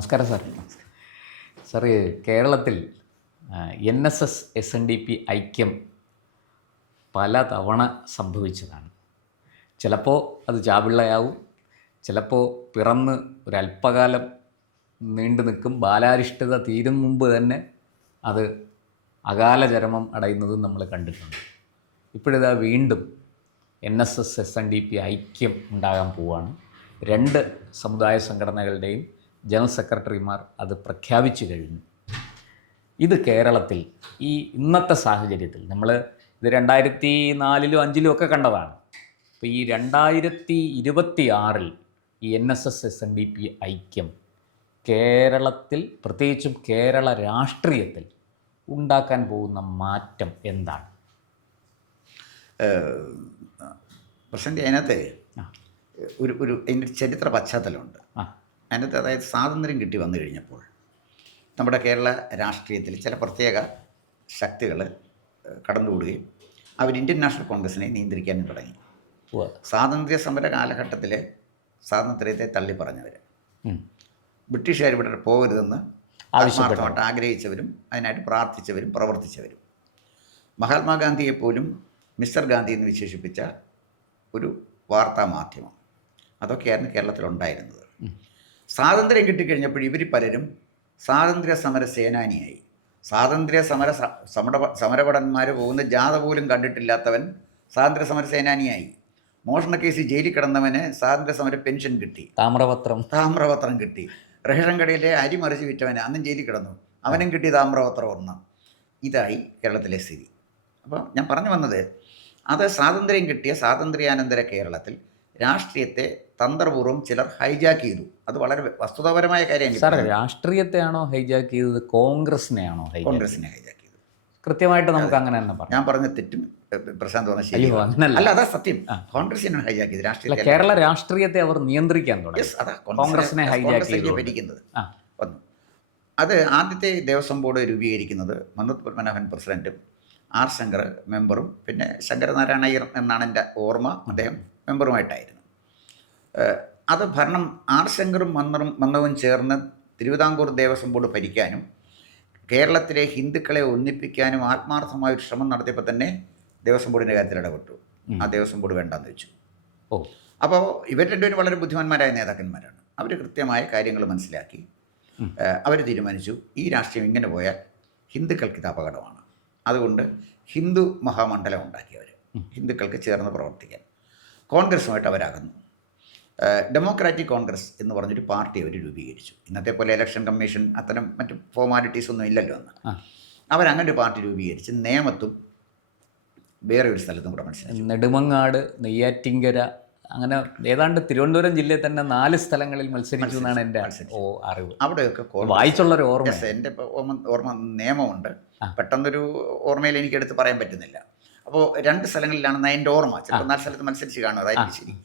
നമസ്കാരം sir. Sir, കേരളത്തിൽ NSS-SNDP ഐക്യം പല തവണ സംഭവിച്ചതാണ്. ചിലപ്പോൾ അത് ചാപിള്ളയാവും, ചിലപ്പോൾ പിറന്ന് ഒരല്പകാലം നീണ്ടു നിൽക്കും, ബാലാരിഷ്ടത തീരും മുമ്പ് തന്നെ അത് അകാല ചരമം അടയുന്നതും നമ്മൾ കണ്ടിട്ടുണ്ട്. ഇപ്പോഴിതാ വീണ്ടും NSS-SNDP ഐക്യം ഉണ്ടാകാൻ പോവുകയാണ്. രണ്ട് സമുദായ സംഘടനകളുടെയും ജനറൽ സെക്രട്ടറിമാർ അത് പ്രഖ്യാപിച്ചു കഴിഞ്ഞു. ഇത് കേരളത്തിൽ ഈ ഇന്നത്തെ സാഹചര്യത്തിൽ നമ്മൾ ഇത് 2004-ലും 2005-ലും ഒക്കെ കണ്ടതാണ്. അപ്പോൾ ഈ 2026-ൽ ഈ NSS-SNDP ഐക്യം കേരളത്തിൽ, പ്രത്യേകിച്ചും കേരള രാഷ്ട്രീയത്തിൽ ഉണ്ടാക്കാൻ പോകുന്ന മാറ്റം എന്താണ്? പ്രശ്നം അതിനകത്ത് ഒരു അതിൻ്റെ ചരിത്ര പശ്ചാത്തലമുണ്ട്. അതിനകത്ത് അതായത് സ്വാതന്ത്ര്യം കിട്ടി വന്നു കഴിഞ്ഞപ്പോൾ നമ്മുടെ കേരള രാഷ്ട്രീയത്തിൽ ചില പ്രത്യേക ശക്തികൾ കടന്നുകൂടുകയും അവർ ഇന്ത്യൻ നാഷണൽ കോൺഗ്രസിനെ നിയന്ത്രിക്കാനും തുടങ്ങി. സ്വാതന്ത്ര്യ സമര കാലഘട്ടത്തിലെ സ്വാതന്ത്ര്യത്തെ തള്ളിപ്പറഞ്ഞവർ, ബ്രിട്ടീഷുകാർ ഇവിടെ പോകരുതെന്ന് ആത്മാർത്ഥമായിട്ട് ആഗ്രഹിച്ചവരും അതിനായിട്ട് പ്രാർത്ഥിച്ചവരും പ്രവർത്തിച്ചവരും, മഹാത്മാഗാന്ധിയെപ്പോലും മിസ്റ്റർ ഗാന്ധി എന്ന് വിശേഷിപ്പിച്ച ഒരു വാർത്താ മാധ്യമം, അതൊക്കെയായിരുന്നു കേരളത്തിലുണ്ടായിരുന്നത്. സ്വാതന്ത്ര്യം കിട്ടിക്കഴിഞ്ഞപ്പോൾ ഇവർ പലരും സ്വാതന്ത്ര്യ സമര സേനാനിയായി. സ്വാതന്ത്ര്യ സമരഭടന്മാർ പോകുന്ന ജാഥ പോലും കണ്ടിട്ടില്ലാത്തവൻ സ്വാതന്ത്ര്യ സമര സേനാനിയായി. മോഷണ കേസിൽ ജയിലിൽ കിടന്നവന് സ്വാതന്ത്ര്യ സമര പെൻഷൻ കിട്ടി, താമ്രപത്രം കിട്ടി. റേഷൻ കടയിലെ അരി മറിച്ച് വിറ്റവന് അന്നും ജയിലിൽ കിടന്നു, അവനും കിട്ടി താമ്രപത്രം ഒന്ന്. ഇതായി കേരളത്തിലെ സ്ഥിതി. അപ്പോൾ ഞാൻ പറഞ്ഞു വന്നത്, അത് സ്വാതന്ത്ര്യം കിട്ടിയ സ്വാതന്ത്ര്യാനന്തര കേരളത്തിൽ രാഷ്ട്രീയത്തെ തന്ത്രപൂർവ്വം ചിലർ ഹൈജാക്ക് ചെയ്തു. അത് വളരെ വസ്തുതാപരമായ കാര്യമാണ്. സാർ, രാഷ്ട്രീയത്തെയാണോ ഹൈജാക്ക് ചെയ്തത്, കോൺഗ്രസിനെയാണോ? കോൺഗ്രസിനെ ഹൈജാക്ക് ചെയ്തു. കൃത്യമായിട്ട് നമുക്ക് അങ്ങനെ തന്നെ പറയാം. ഞാൻ പറഞ്ഞ തെറ്റും പ്രശാന്ത് പറഞ്ഞ ശരി അല്ല, അതാ സത്യം. കോൺഗ്രസിനാണ് ഹൈജാക്ക് ചെയ്ത് രാഷ്ട്രീയ കേരള രാഷ്ട്രീയത്തെ അവർ നിയന്ത്രിക്കാൻ തുടങ്ങി. കോൺഗ്രസിനെ ഹൈജാക്ക് ഭരിക്കുന്നത് വന്നു. അത് ആദ്യത്തെ ദേവസ്വം ബോർഡ് രൂപീകരിക്കുന്നത് മന്നത്ത് പത്മനാഭൻ പ്രസിഡന്റും ആർ ശങ്കർ മെമ്പറും പിന്നെ ശങ്കരനാരായണ അയ്യർ എന്നാണ് എൻ്റെ ഓർമ്മ, അദ്ദേഹം മെമ്പറുമായിട്ടായിരുന്നു. അത് ഭരണം ആർ ശങ്കറും മന്നവും ചേർന്ന് തിരുവിതാംകൂർ ദേവസ്വം ബോർഡ് ഭരിക്കാനും കേരളത്തിലെ ഹിന്ദുക്കളെ ഒന്നിപ്പിക്കാനും ആത്മാർത്ഥമായൊരു ശ്രമം നടത്തിയപ്പോൾ തന്നെ ദേവസ്വം ബോർഡിൻ്റെ കാര്യത്തിൽ ഇടപെട്ടു. ആ ദേവസ്വം ബോർഡ് വേണ്ടെന്ന് വെച്ചു. അപ്പോൾ ഇവർ രണ്ടുപേരും വളരെ ബുദ്ധിമാന്മാരായ നേതാക്കന്മാരാണ്. അവർ കൃത്യമായ കാര്യങ്ങൾ മനസ്സിലാക്കി അവർ തീരുമാനിച്ചു, ഈ രാഷ്ട്രീയം ഇങ്ങനെ പോയാൽ ഹിന്ദുക്കൾക്ക് ഇത് അപകടമാണ്. അതുകൊണ്ട് ഹിന്ദു മഹാമണ്ഡലം ഉണ്ടാക്കിയവർ, ഹിന്ദുക്കൾക്ക് ചേർന്ന് പ്രവർത്തിക്കാൻ. കോൺഗ്രസുമായിട്ട് അവരകന്നു. ഡെമോക്രാറ്റിക് കോൺഗ്രസ് എന്ന് പറഞ്ഞൊരു പാർട്ടി അവർ രൂപീകരിച്ചു. ഇന്നത്തെ പോലെ ഇലക്ഷൻ കമ്മീഷൻ അത്തരം മറ്റു ഫോർമാലിറ്റീസ് ഒന്നും ഇല്ലല്ലോ അന്ന്. അവരങ്ങനെ ഒരു പാർട്ടി രൂപീകരിച്ച് നേമത്തും വേറെ ഒരു സ്ഥലത്തും കൂടെ മനസ്സിലാക്കി. നെടുമങ്ങാട്, നെയ്യാറ്റിങ്കര, അങ്ങനെ ഏതാണ്ട് തിരുവനന്തപുരം ജില്ലയിൽ തന്നെ 4 സ്ഥലങ്ങളിൽ മത്സരിച്ചു എന്നാണ് എൻ്റെ അറിവ്. അവിടെയൊക്കെ വായിച്ചുള്ളൊരു ഓർമ്മ. എൻ്റെ ഓർമ്മ നിയമമുണ്ട്, പെട്ടെന്നൊരു ഓർമ്മയിൽ എനിക്കെടുത്ത് പറയാൻ പറ്റുന്നില്ല. അപ്പോൾ 2 സ്ഥലങ്ങളിലാണ് എൻ്റെ ഓർമ്മ. ചിലപ്പോൾ 4 സ്ഥലത്ത് മത്സരിച്ച് കാണും, അതായിരിക്കും ശരി.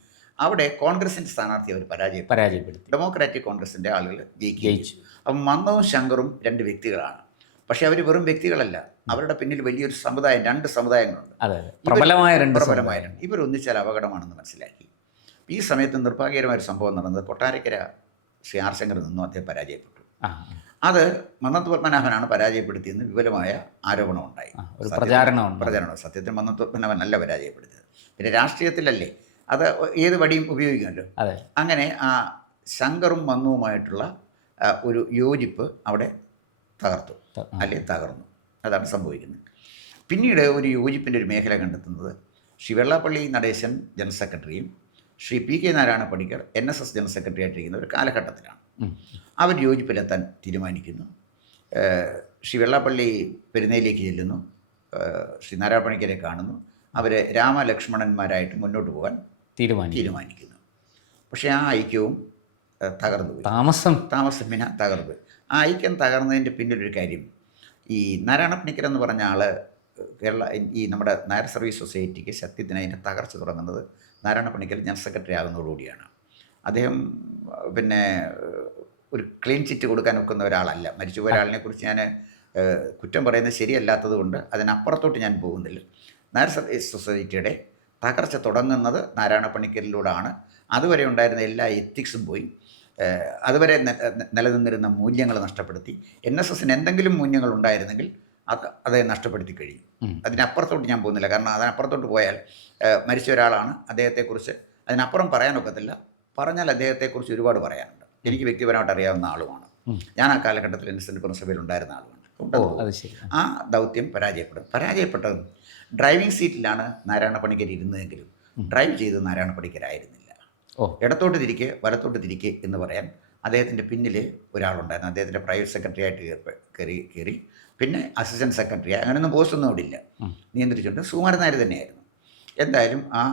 അവിടെ കോൺഗ്രസിൻ്റെ സ്ഥാനാർത്ഥി അവർ പരാജയപ്പെടുത്തി. ഡെമോക്രാറ്റിക് കോൺഗ്രസിൻ്റെ ആളുകൾ ജയിച്ചു. അപ്പം മന്നവും ശങ്കറും 2 വ്യക്തികളാണ്. പക്ഷേ അവർ വെറും വ്യക്തികളല്ല, അവരുടെ പിന്നിൽ വലിയൊരു സമുദായം, 2 സമുദായങ്ങളുണ്ട്, പ്രബലമായ രണ്ട്. ഇവരൊന്നിച്ചാൽ അപകടമാണെന്ന് മനസ്സിലാക്കി. ഈ സമയത്ത് നിർഭാഗ്യകരമായ ഒരു സംഭവം നടന്നത്, കൊട്ടാരക്കര ശ്രീ ആർ ശങ്കർ നിന്നും അദ്ദേഹം പരാജയപ്പെട്ടു. അത് മന്നത്ത് പത്മനാഭനാണ് പരാജയപ്പെടുത്തിയെന്ന് വിപുലമായ ആരോപണം ഉണ്ടായി. പ്രചാരണം. സത്യത്തിൽ മന്നത്ത് പത്മനാഭൻ അല്ല പരാജയപ്പെടുത്തിയത്, പിന്നെ രാഷ്ട്രീയത്തിലല്ലേ അത് ഏത് വടിയും ഉപയോഗിക്കുമല്ലോ. അങ്ങനെ ആ ശങ്കറും മന്നുവുമായിട്ടുള്ള ഒരു യോജിപ്പ് അവിടെ തകർന്നു. അതാണ് സംഭവിക്കുന്നത്. പിന്നീട് ഒരു യോജിപ്പിൻ്റെ ഒരു മേഖല കണ്ടെത്തുന്നത് ശ്രീ വെള്ളാപ്പള്ളി നടേശൻ ജനറൽ സെക്രട്ടറിയും Shri PK Narayana Panicker NSS general secretary ആയിട്ടിരിക്കുന്ന ഒരു കാലഘട്ടത്തിലാണ്. അവർ യോജിപ്പിലെത്താൻ തീരുമാനിക്കുന്നു. ശ്രീ വെള്ളാപ്പള്ളി പെരുന്നയിലേക്ക് ചെല്ലുന്നു, ശ്രീ നാരായണ പണിക്കരെ കാണുന്നു. അവർ രാമലക്ഷ്മണന്മാരായിട്ട് മുന്നോട്ട് പോകാൻ തീരുമാനിക്കുന്നു. പക്ഷേ ആ ഐക്യവും തകർന്നുപോയി. താമസം പിന്നെ തകർന്നുപോയി. ആ ഐക്യം തകർന്നതിൻ്റെ പിന്നിലൊരു കാര്യം, ഈ നാരായണ പണിക്കർ എന്ന് പറഞ്ഞ ആൾ ഈ നമ്മുടെ നായർ സർവീസ് സൊസൈറ്റിക്ക് സത്യത്തിന് അതിൻ്റെ തകർച്ച തുടങ്ങുന്നത് നാരായണ പണിക്കർ ജനറൽ സെക്രട്ടറി ആകുന്നതോടുകൂടിയാണ്. അദ്ദേഹം പിന്നെ ഒരു ക്ലീൻ ചിറ്റ് കൊടുക്കാൻ ഒക്കുന്ന ഒരാളല്ല. മരിച്ചുപോയ ഒരാളിനെ കുറിച്ച് ഞാൻ കുറ്റം പറയുന്നത് ശരിയല്ലാത്തത് കൊണ്ട് അതിനപ്പുറത്തോട്ട് ഞാൻ പോകുന്നില്ല. നായർ സർവീസ് സൊസൈറ്റിയുടെ തകർച്ച തുടങ്ങുന്നത് നാരായണ പണിക്കരിലൂടെയാണ്. അതുവരെ ഉണ്ടായിരുന്ന എല്ലാ എത്തിക്സും പോയി. അതുവരെ നിലനിന്നിരുന്ന മൂല്യങ്ങൾ നഷ്ടപ്പെടുത്തി. NSSന് എന്തെങ്കിലും മൂല്യങ്ങൾ ഉണ്ടായിരുന്നെങ്കിൽ അത് നഷ്ടപ്പെടുത്തി കഴിയും. അതിനപ്പുറത്തോട്ട് ഞാൻ പോകുന്നില്ല. കാരണം അതിനപ്പുറത്തോട്ട് പോയാൽ മരിച്ച ഒരാളാണ്, അദ്ദേഹത്തെക്കുറിച്ച് അതിനപ്പുറം പറയാനൊക്കത്തില്ല. പറഞ്ഞാൽ അദ്ദേഹത്തെക്കുറിച്ച് ഒരുപാട് പറയാനുണ്ട്. എനിക്ക് വ്യക്തിപരമായിട്ട് അറിയാവുന്ന ആളുമാണ്. ഞാൻ ആ കാലഘട്ടത്തിൽ NSS പുനഃസഭയിൽ ഉണ്ടായിരുന്ന ആളുമാണ്. ആ ദൗത്യം പരാജയപ്പെട്ടതും ഡ്രൈവിംഗ് സീറ്റിലാണ് നാരായണ പണിക്കർ ഇരുന്നതെങ്കിലും ഡ്രൈവ് ചെയ്തത് നാരായണ പണിക്കരായിരുന്നില്ല. ഇടത്തോട്ട് തിരിക്ക് വലത്തോട്ട് തിരിക്ക് എന്ന് പറയാൻ അദ്ദേഹത്തിൻ്റെ പിന്നിൽ ഒരാളുണ്ടായിരുന്നു. അദ്ദേഹത്തിൻ്റെ പ്രൈവറ്റ് സെക്രട്ടറി ആയിട്ട് കയറി പിന്നെ അസിസ്റ്റൻറ്റ് സെക്രട്ടറി, അങ്ങനെയൊന്നും പോസ്റ്റൊന്നും അവിടെ ഇല്ല, നിയന്ത്രിച്ചുകൊണ്ട് സുകുമാരൻ നായർ തന്നെയായിരുന്നു. എന്തായാലും ആ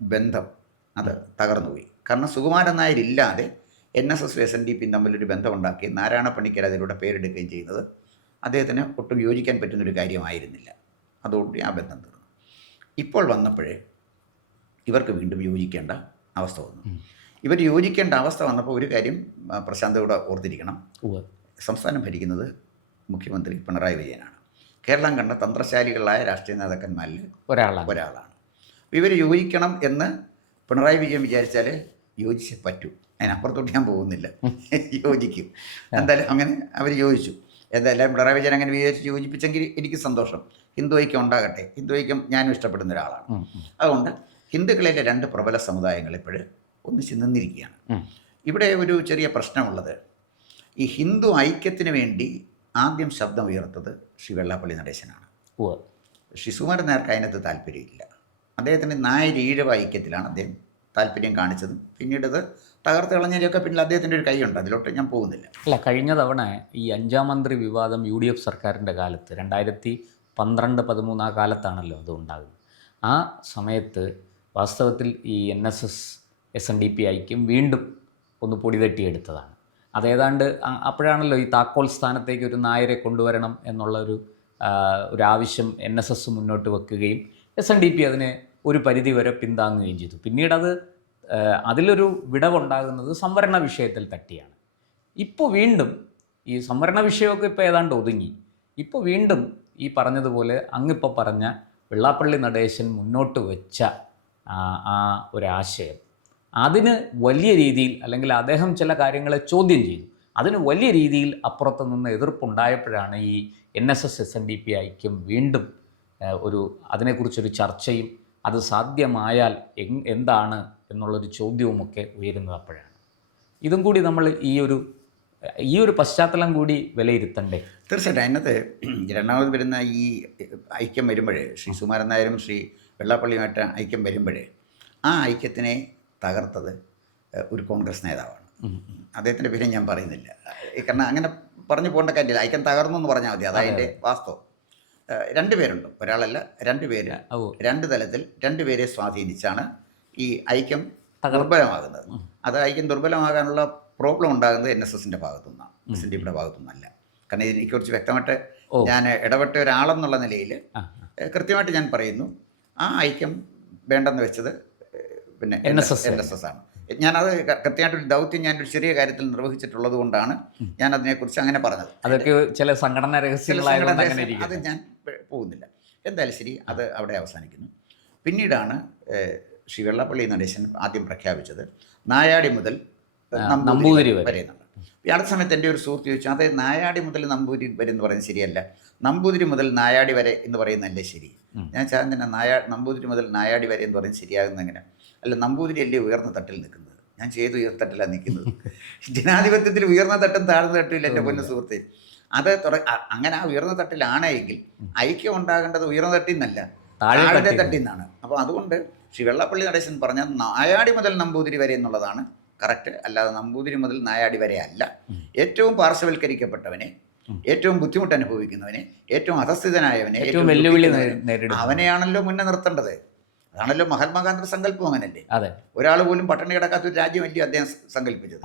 ബന്ധം അത് തകർന്നുപോയി. കാരണം സുകുമാരൻ നായർ ഇല്ലാതെ NSS SNDP തമ്മിലൊരു ബന്ധമുണ്ടാക്കി നാരായണ പണിക്കർ അതിലൂടെ പേരെടുക്കുകയും ചെയ്യുന്നത് അദ്ദേഹത്തിന് ഒട്ടും യോജിക്കാൻ പറ്റുന്നൊരു കാര്യമായിരുന്നില്ല. അതുകൊണ്ട് ആ ബന്ധം തീർന്നു. ഇപ്പോൾ വന്നപ്പോഴേ ഇവർക്ക് വീണ്ടും യോജിക്കേണ്ട അവസ്ഥ വന്നു. ഇവർ യോജിക്കേണ്ട അവസ്ഥ വന്നപ്പോൾ ഒരു കാര്യം പ്രശാന്ത് കൂടെ ഓർത്തിരിക്കണം. സംസ്ഥാനം ഭരിക്കുന്നത് മുഖ്യമന്ത്രി പിണറായി വിജയനാണ്. കേരളം കണ്ട തന്ത്രശാലികളായ രാഷ്ട്രീയ നേതാക്കന്മാരിൽ ഒരാളാണ്. ഇവർ യോജിക്കണം എന്ന് പിണറായി വിജയൻ വിചാരിച്ചാൽ യോജിച്ചേ പറ്റൂ. അതിനപ്പുറത്തോട്ട് ഞാൻ പോകുന്നില്ല. യോജിക്കും. എന്തായാലും അങ്ങനെ അവർ യോജിച്ചു. എന്തായാലും പിണറായി വിജയൻ അങ്ങനെ വിചാരിച്ച് യോജിപ്പിച്ചെങ്കിൽ എനിക്ക് സന്തോഷം. ഹിന്ദു ഐക്യം ഉണ്ടാകട്ടെ. ഹിന്ദു ഐക്യം ഞാനും ഇഷ്ടപ്പെടുന്ന ഒരാളാണ്. അതുകൊണ്ട് ഹിന്ദുക്കളിലെ രണ്ട് പ്രബല സമുദായങ്ങൾ ഇപ്പോൾ ഒന്നിച്ച് നിന്നിരിക്കുകയാണ്. ഇവിടെ ഒരു ചെറിയ പ്രശ്നമുള്ളത്, ഈ ഹിന്ദു ഐക്യത്തിന് വേണ്ടി ആദ്യം ശബ്ദം ഉയർത്തത് ശ്രീ വെള്ളാപ്പള്ളി നടേശനാണ്. ശ്രീ സുകുമാരൻ നായർക്ക് അതിനകത്ത് താല്പര്യമില്ല. അദ്ദേഹത്തിൻ്റെ നായർ ഈഴവ ഐക്യത്തിലാണ് അദ്ദേഹം താല്പര്യം കാണിച്ചതും പിന്നീട് അത് തകർത്ത് കളഞ്ഞതിലൊക്കെ പിന്നിൽ അദ്ദേഹത്തിൻ്റെ ഒരു കൈയുണ്ട്. അതിലോട്ട് ഞാൻ പോകുന്നില്ല. അല്ല, കഴിഞ്ഞ തവണ ഈ 5ാം മന്ത്രി വിവാദം UDF സർക്കാരിൻ്റെ കാലത്ത് 2012-13 ആ കാലത്താണല്ലോ അത് ഉണ്ടാകുന്നത്. ആ സമയത്ത് വാസ്തവത്തിൽ ഈ NSS SNDP ഐക്യം വീണ്ടും ഒന്ന് പൊടി തട്ടിയെടുത്തതാണ്. അതേതാണ്ട് അപ്പോഴാണല്ലോ ഈ താക്കോൽ സ്ഥാനത്തേക്ക് ഒരു നായരെ കൊണ്ടുവരണം എന്നുള്ള ഒരു ആവശ്യം NSS മുന്നോട്ട് വെക്കുകയും SNDP അതിനെ ഒരു പരിധി വരെ പിന്താങ്ങുകയും ചെയ്തു. പിന്നീട് അതിലൊരു വിടവുണ്ടാകുന്നത് സംവരണ വിഷയത്തിൽ തട്ടിയാണ്. ഇപ്പോൾ വീണ്ടും ഈ സംവരണ വിഷയമൊക്കെ ഇപ്പോൾ ഏതാണ്ട് ഒതുങ്ങി. ഇപ്പോൾ വീണ്ടും ഈ പറഞ്ഞതുപോലെ അങ്ങിപ്പോൾ പറഞ്ഞ വെള്ളാപ്പള്ളി നടേശൻ മുന്നോട്ട് വെച്ച ആ ഒരാശയം, അതിന് വലിയ രീതിയിൽ, അല്ലെങ്കിൽ അദ്ദേഹം ചില കാര്യങ്ങളെ ചോദ്യം ചെയ്തു, അതിന് വലിയ രീതിയിൽ അപ്പുറത്ത് നിന്ന് എതിർപ്പുണ്ടായപ്പോഴാണ് ഈ NSS SNDP ഐക്യം വീണ്ടും അതിനെക്കുറിച്ചൊരു ചർച്ചയും അത് സാധ്യമായാൽ എന്താണ് എന്നുള്ളൊരു ചോദ്യവുമൊക്കെ ഉയരുന്നത് അപ്പോഴാണ്. ഇതും കൂടി നമ്മൾ ഈ ഒരു പശ്ചാത്തലം കൂടി വിലയിരുത്തണ്ടേ? തീർച്ചയായിട്ടും. അതിനകത്ത് രണ്ടാമത് വരുന്ന ഈ ഐക്യം വരുമ്പോഴേ, ശ്രീ സുകുമാരൻ നായരും ശ്രീ വെള്ളാപ്പള്ളിയുമായിട്ട് ഐക്യം വരുമ്പോഴേ, ആ ഐക്യത്തിനെ തകർത്തത് ഒരു കോൺഗ്രസ് നേതാവാണ്. അദ്ദേഹത്തിൻ്റെ പേര് ഞാൻ പറയുന്നില്ല, കാരണം അങ്ങനെ പറഞ്ഞു പോകേണ്ട കാര്യമില്ല. ഐക്യം തകർന്നു എന്ന് പറഞ്ഞാൽ മതി, അതതിൻ്റെ വാസ്തവം. രണ്ടുപേരുണ്ട്, ഒരാളല്ല, രണ്ടുപേര് രണ്ട് തലത്തിൽ രണ്ടുപേരെ സ്വാധീനിച്ചാണ് ഈ ഐക്യം ദുർബലമാകുന്നത്. അത് ഐക്യം ദുർബലമാകാനുള്ള പ്രോബ്ലം ഉണ്ടാകുന്നത് NSSൻ്റെ ഭാഗത്തു നിന്നാണ്, SNDPയുടെ ഭാഗത്തു നിന്നല്ല. കാരണം ഇതിനെക്കുറിച്ച് വ്യക്തമായിട്ട് ഞാൻ ഇടപെട്ട ഒരാളെന്നുള്ള നിലയിൽ കൃത്യമായിട്ട് ഞാൻ പറയുന്നു, ആ ഐക്യം വേണ്ടെന്ന് വെച്ചത് പിന്നെ NSS ആണ്. ഞാനത് കൃത്യമായിട്ടൊരു ദൗത്യം ഞാനൊരു ചെറിയ കാര്യത്തിൽ നിർവഹിച്ചിട്ടുള്ളത് കൊണ്ടാണ് ഞാൻ അതിനെക്കുറിച്ച് അങ്ങനെ പറഞ്ഞത്. അതൊക്കെ ചില സംഘടനാ അത് ഞാൻ പോകുന്നില്ല. എന്തായാലും ശരി, അത് അവിടെ അവസാനിക്കുന്നു. പിന്നീടാണ് ശ്രീ വെള്ളാപ്പള്ളി നടേശൻ ആദ്യം പ്രഖ്യാപിച്ചത് നായാടി മുതൽ നമ്പൂതിരി വരെ എന്നുള്ളത്. ഈ അടുത്ത സമയത്ത് എൻ്റെ ഒരു സുഹൃത്ത് ചോദിച്ചു, അത് നായാടി മുതൽ നമ്പൂതിരി വരെ എന്ന് പറയുന്നത് ശരിയല്ല, നമ്പൂതിരി മുതൽ നായാടി വരെ എന്ന് പറയുന്നതല്ലേ ശരി? ഞാൻ ചോദിച്ചതിന് നമ്പൂതിരി മുതൽ നായാടി വരെ എന്ന് പറയുന്നത് ശരിയാകുന്നത് എങ്ങനെ? അല്ല, നമ്പൂതിരി അല്ലേ ഉയർന്ന തട്ടിൽ നിൽക്കുന്നത്, ഞാൻ ചെയ്ത് ഉയർന്ന തട്ടിലാണ് നിൽക്കുന്നത്. ജനാധിപത്യത്തിൽ ഉയർന്ന തട്ടും താഴ്ന്ന തട്ടുമില്ല എൻ്റെ പൊന്ന സുഹൃത്തെ. അത് അങ്ങനെ ആ ഉയർന്ന തട്ടിലാണെങ്കിൽ ഐക്യം ഉണ്ടാകേണ്ടത് ഉയർന്ന തട്ടിൽ നിന്നല്ല, താഴെ തട്ടിൽ നിന്നാണ്. അപ്പോൾ അതുകൊണ്ട് ശ്രീ വെള്ളാപ്പള്ളി നടേശൻ പറഞ്ഞ നായാടി മുതൽ നമ്പൂതിരി വരെ എന്നുള്ളതാണ് കറക്റ്റ്, അല്ലാതെ നമ്പൂതിരി മുതൽ നായാടി വരെ അല്ല. ഏറ്റവും പാർശ്വവൽക്കരിക്കപ്പെട്ടവനെ, ഏറ്റവും ബുദ്ധിമുട്ട് അനുഭവിക്കുന്നവനെ, ഏറ്റവും അധസ്ഥിതനായവനെ, ഏറ്റവും വെല്ലുവിളി അവനെയാണല്ലോ മുന്നേ നിർത്തേണ്ടത്. അതാണല്ലോ മഹാത്മാഗാന്ധി സങ്കല്പം. അങ്ങനല്ലേ? ഒരാൾ പോലും പട്ടിണി കിടക്കാത്തൊരു രാജ്യമല്ലയോ അദ്ദേഹം സങ്കല്പിച്ചത്.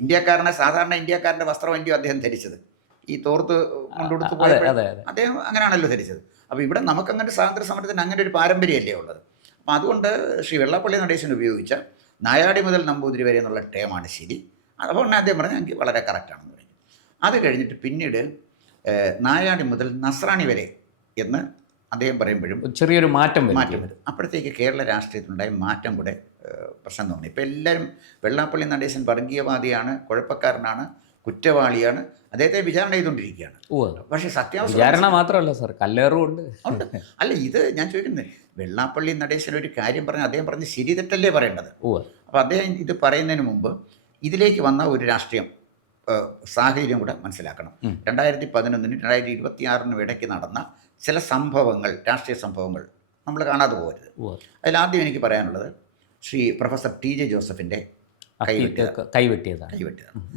ഇന്ത്യക്കാരനെ, സാധാരണ ഇന്ത്യക്കാരൻ്റെ വസ്ത്രമല്ലയോ അദ്ദേഹം ധരിച്ചത്, ഈ തോർത്ത് കൊണ്ടുകൊടുത്ത് പോയപ്പോൾ അദ്ദേഹം അങ്ങനെയാണല്ലോ ധരിച്ചത്. അപ്പോൾ ഇവിടെ നമുക്കങ്ങനെ സ്വാതന്ത്ര്യ സമരത്തിന് അങ്ങനെ ഒരു പാരമ്പര്യമല്ലേ ഉള്ളത്. അപ്പോൾ അതുകൊണ്ട് ശ്രീ വെള്ളാപ്പള്ളി നടേശൻ ഉപയോഗിച്ച നായാടി മുതൽ നമ്പൂതിരി വരെ എന്നുള്ള ടേമാണ് ശരി. അതുകൊണ്ട് അദ്ദേഹം പറഞ്ഞാൽ എനിക്ക് വളരെ കറക്റ്റാണെന്ന് പറഞ്ഞു. അത് കഴിഞ്ഞിട്ട് പിന്നീട് നായാടി മുതൽ നസ്രാണി വരെ എന്ന് അദ്ദേഹം പറയുമ്പോഴും ചെറിയൊരു മാറ്റം വരും. അപ്പോഴത്തേക്ക് കേരള രാഷ്ട്രീയത്തിലുണ്ടായ മാറ്റം കൂടെ പ്രശ്നം തോന്നി. ഇപ്പോൾ എല്ലാവരും വെള്ളാപ്പള്ളി നടേശൻ വർഗീയവാദിയാണ്, കുഴപ്പക്കാരനാണ്, കുറ്റവാളിയാണ്, അദ്ദേഹത്തെ വിചാരണ ചെയ്തുകൊണ്ടിരിക്കുകയാണ്. പക്ഷേ സത്യാവസ്ഥ വിചാരണ മാത്രമല്ല സാർ, കല്ലേറും ഉണ്ട്. അല്ല, ഇത് ഞാൻ ചോദിക്കുന്നത്, വെള്ളാപ്പള്ളി നടേശൻ ഒരു കാര്യം പറഞ്ഞാൽ അദ്ദേഹം പറഞ്ഞ് ശരി തെറ്റല്ലേ പറയേണ്ടത്. അപ്പോൾ അദ്ദേഹം ഇത് പറയുന്നതിന് മുമ്പ് ഇതിലേക്ക് വന്ന ഒരു രാഷ്ട്രീയം സാഹചര്യം കൂടെ മനസ്സിലാക്കണം. 2011-നും 2026-നും ഇടയ്ക്ക് നടന്ന ചില സംഭവങ്ങൾ, രാഷ്ട്രീയ സംഭവങ്ങൾ നമ്മൾ കാണാതെ പോകരുത്. അതിലാദ്യം എനിക്ക് പറയാനുള്ളത് ശ്രീ പ്രൊഫസർ TJ ജോസഫിൻ്റെ കൈവെട്ടിയതാണ്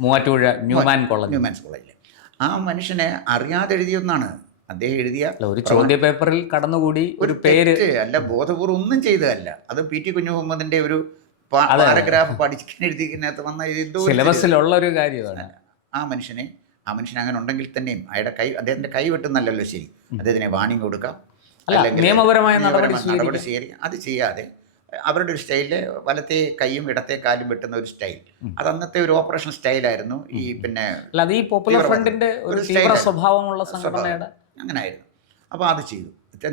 മൂവാറ്റുപുഴ ന്യൂമാൻസ് കോളേജിൽ. ആ മനുഷ്യനെ അറിയാതെ എഴുതിയൊന്നാണ്. അദ്ദേഹം എഴുതിയ ഒരു ചോദ്യ പേപ്പറിൽ കടന്നുകൂടി ഒരു പേര് അല്ല, ബോധപൂർവ്വം ഒന്നും ചെയ്തതല്ല. അത് PT കുഞ്ഞുമുഹമ്മദിന്റെ ഒരു പാരഗ്രാഫ് പഠിക്കാൻ എഴുതിക്കുന്നതിനകത്ത് വന്ന സിലബസിലുള്ള ഒരു കാര്യമാണ്. ആ മനുഷ്യൻ അങ്ങനെ ഉണ്ടെങ്കിൽ തന്നെയും അദ്ദേഹത്തിന്റെ കൈ വെട്ടുന്നല്ലോ ശരി, അദ്ദേഹത്തിനെ വാണിംഗ് കൊടുക്കാം, അല്ലെങ്കിൽ നിയമപരമായ നടപടി സ്വീകരിക്കാം. അത് ചെയ്യാതെ അവരുടെ ഒരു സ്റ്റൈലില് വലത്തെ കൈയും ഇടത്തെ കാലും വെട്ടുന്ന ഒരു സ്റ്റൈൽ, അത് അന്നത്തെ ഒരു ഓപ്പറേഷൻ സ്റ്റൈലായിരുന്നു. ഈ പിന്നെ ഈ പോപ്പുലർ ഫ്രണ്ടിന്റെ ഒരു തീവ്ര സ്വഭാവമുള്ള സംഘടനയുടെ അങ്ങനായിരുന്നു. അപ്പോൾ അത് ചെയ്തു.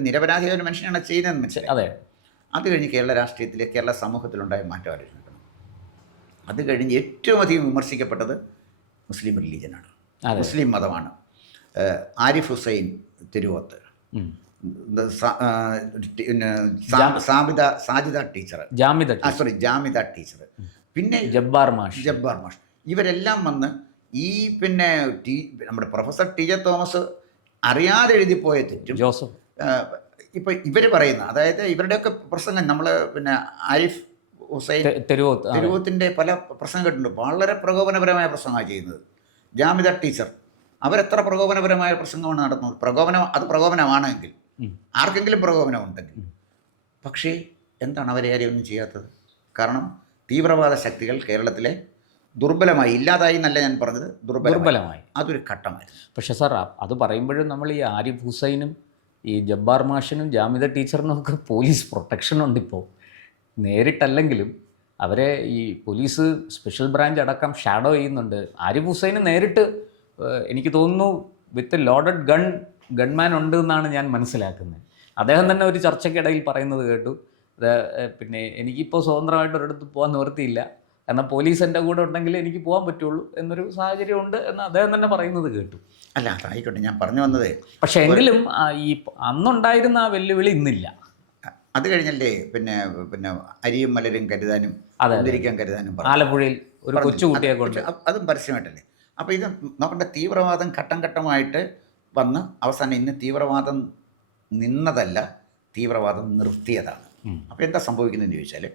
നിരപരാധിയായ ഒരു മനുഷ്യനാണ് ചെയ്യുന്നതെന്ന് മനസ്സിലായി. അതെ. അത് കഴിഞ്ഞ് കേരള രാഷ്ട്രീയത്തിലെ, കേരള സമൂഹത്തിലുണ്ടായ മാറ്റം ആലോചിക്കണം. അത് കഴിഞ്ഞ് ഏറ്റവും അധികം വിമർശിക്കപ്പെട്ടത് മുസ്ലിം റിലീജനാണ്, മുസ്ലിം മതമാണ്. ആരിഫ് ഹുസൈൻ തിരുവോത്ത്, സാജിദ ടീച്ചർ, ജാമിദ ടീച്ചർ, പിന്നെ ജബ്ബാർ മാഷ്, ഇവരെല്ലാം വന്ന് ഈ പിന്നെ നമ്മുടെ പ്രൊഫസർ TJ തോമസ് അറിയാതെ എഴുതിപ്പോയ തെറ്റും ജോസഫ് ഇപ്പം ഇവർ പറയുന്ന, അതായത് ഇവരുടെയൊക്കെ പ്രസംഗം നമ്മൾ പിന്നെ ആരിഫ് ഹുസൈൻ തിരുവോത്തിൻ്റെ പല പ്രസംഗം കേട്ടിട്ടുണ്ട്. വളരെ പ്രകോപനപരമായ പ്രസംഗമാണ് ചെയ്യുന്നത്. ജാമിദ ടീച്ചർ അവരെത്ര പ്രകോപനപരമായ പ്രസംഗമാണ് നടത്തുന്നത്. അത് പ്രകോപനമാണെങ്കിൽ, ആർക്കെങ്കിലും പ്രകോപനമുണ്ടെങ്കിൽ. പക്ഷേ എന്താണ് അവരെ ആരെയും ഒന്നും ചെയ്യാത്തത്? കാരണം തീവ്രവാദ ശക്തികൾ കേരളത്തിലെ ദുർബലമായി, ഇല്ലാതായി എന്നല്ല ഞാൻ പറഞ്ഞത്, ദുർബലമായി. അതൊരു ഘട്ടമായിരുന്നു. പക്ഷേ സാർ, അത് പറയുമ്പോഴും നമ്മൾ ഈ ആരിഫ് ഹുസൈനും ഈ ജബ്ബാർ മാഷിനും ജാമിദ ടീച്ചറിനും ഒക്കെ പോലീസ് പ്രൊട്ടക്ഷൻ ഉണ്ട്. ഇപ്പോൾ നേരിട്ടല്ലെങ്കിലും അവരെ ഈ പോലീസ് സ്പെഷ്യൽ ബ്രാഞ്ച് അടക്കം ഷാഡോ ചെയ്യുന്നുണ്ട്. ആരിഫ് ഹുസൈന് നേരിട്ട് എനിക്ക് തോന്നുന്നു വിത്ത് ലോഡഡ് ഗൺമാൻ ഉണ്ട് എന്നാണ് ഞാൻ മനസ്സിലാക്കുന്നത്. അദ്ദേഹം തന്നെ ഒരു ചർച്ചയ്ക്കിടയിൽ പറയുന്നത് കേട്ടു, പിന്നെ എനിക്കിപ്പോൾ സ്വതന്ത്രമായിട്ട് ഒരിടത്ത് പോകാൻ നിവൃത്തിയില്ല, കാരണം പോലീസ് എൻ്റെ കൂടെ ഉണ്ടെങ്കിൽ എനിക്ക് പോകാൻ പറ്റുള്ളൂ എന്നൊരു സാഹചര്യം ഉണ്ട് എന്ന് അദ്ദേഹം തന്നെ പറയുന്നത് കേട്ടു. അല്ല, അതായിക്കോട്ടെ, ഞാൻ പറഞ്ഞു വന്നത്. പക്ഷേ എങ്കിലും ഈ അന്നുണ്ടായിരുന്ന ആ വെല്ലുവിളി ഇന്നില്ല. അത് കഴിഞ്ഞല്ലേ പിന്നെ അരിയും മലരും കരുതാനും ഉദ്ധരിക്കാൻ കരുതാനും ആലപ്പുഴയിൽ ഒരു കൊച്ചുകുട്ടിയെ കൊണ്ട്, അതും പരസ്യമായിട്ടല്ലേ. അപ്പോൾ ഇത് നോക്കേണ്ട, തീവ്രവാദം ഘട്ടം ഘട്ടമായിട്ട് വന്ന് അവസാനം ഇന്ന് തീവ്രവാദം നിന്നതല്ല, തീവ്രവാദം നിർത്തിയതാണ്. അപ്പോൾ എന്താ സംഭവിക്കുന്നതെന്ന് ചോദിച്ചാൽ,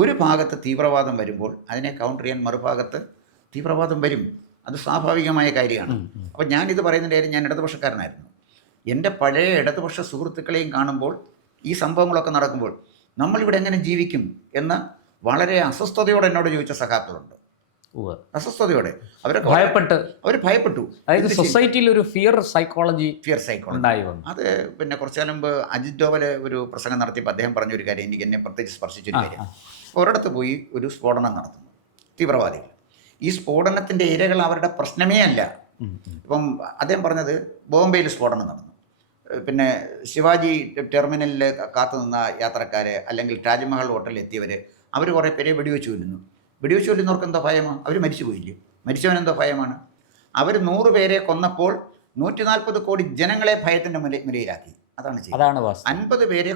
ഒരു ഭാഗത്ത് തീവ്രവാദം വരുമ്പോൾ അതിനെ കൗണ്ടർ ചെയ്യാൻ മറുഭാഗത്ത് തീവ്രവാദം വരും. അത് സ്വാഭാവികമായ കാര്യമാണ്. അപ്പോൾ ഞാനിത് പറയുന്നതിൻ്റെ കാര്യം, ഞാൻ ഇടതുപക്ഷക്കാരനായിരുന്നു. എൻ്റെ പഴയ ഇടതുപക്ഷ സുഹൃത്തുക്കളെയും കാണുമ്പോൾ, ഈ സംഭവങ്ങളൊക്കെ നടക്കുമ്പോൾ നമ്മളിവിടെ എങ്ങനെ ജീവിക്കും എന്ന് വളരെ അസ്വസ്ഥതയോടെ എന്നോട് ചോദിച്ച സഖാക്കളുണ്ട്. അസ്വസ്ഥതയോടെ അവർ ഭയപ്പെട്ടു. അതായത് സൊസൈറ്റിയിൽ ഒരു ഫിയർ സൈക്കോളജി ഉണ്ടായി വന്നു. അത് പിന്നെ കുറച്ചു കാലം മുമ്പ് അജിത് ഡോവല് ഒരു പ്രസംഗം നടത്തിയപ്പോൾ അദ്ദേഹം പറഞ്ഞൊരു കാര്യം എന്നെ പ്രത്യേകിച്ച് സ്പർശിച്ചൊരു കാര്യം. ഒരിടത്ത് പോയി ഒരു സ്ഫോടനം നടത്തുന്നു തീവ്രവാദികൾ. ഈ സ്ഫോടനത്തിൻ്റെ ഇരകൾ അവരുടെ പ്രശ്നമേ അല്ല. ഇപ്പം അദ്ദേഹം പറഞ്ഞത് ബോംബെയിൽ സ്ഫോടനം നടന്നു, പിന്നെ ശിവാജി ടെർമിനലിൽ കാത്തു നിന്ന യാത്രക്കാർ, അല്ലെങ്കിൽ താജ്മഹൽ ഹോട്ടലിൽ എത്തിയവർ, അവർ കുറേ പേരെ വെടിവെച്ച് കൊല്ലുന്നു. വെടിവെച്ച് കൊല്ലുന്നവർക്ക് എന്തോ ഭയമാണ്? അവർ മരിച്ചു പോയില്ലേ? മരിച്ചവനെന്തോ ഭയമാണ്? അവർ 100 പേരെ കൊന്നപ്പോൾ 140 കോടി ജനങ്ങളെ ഭയത്തിൻ്റെ മുലയിലാക്കി. അതാണ് ചെയ്യുന്നത്. 50 പേരെ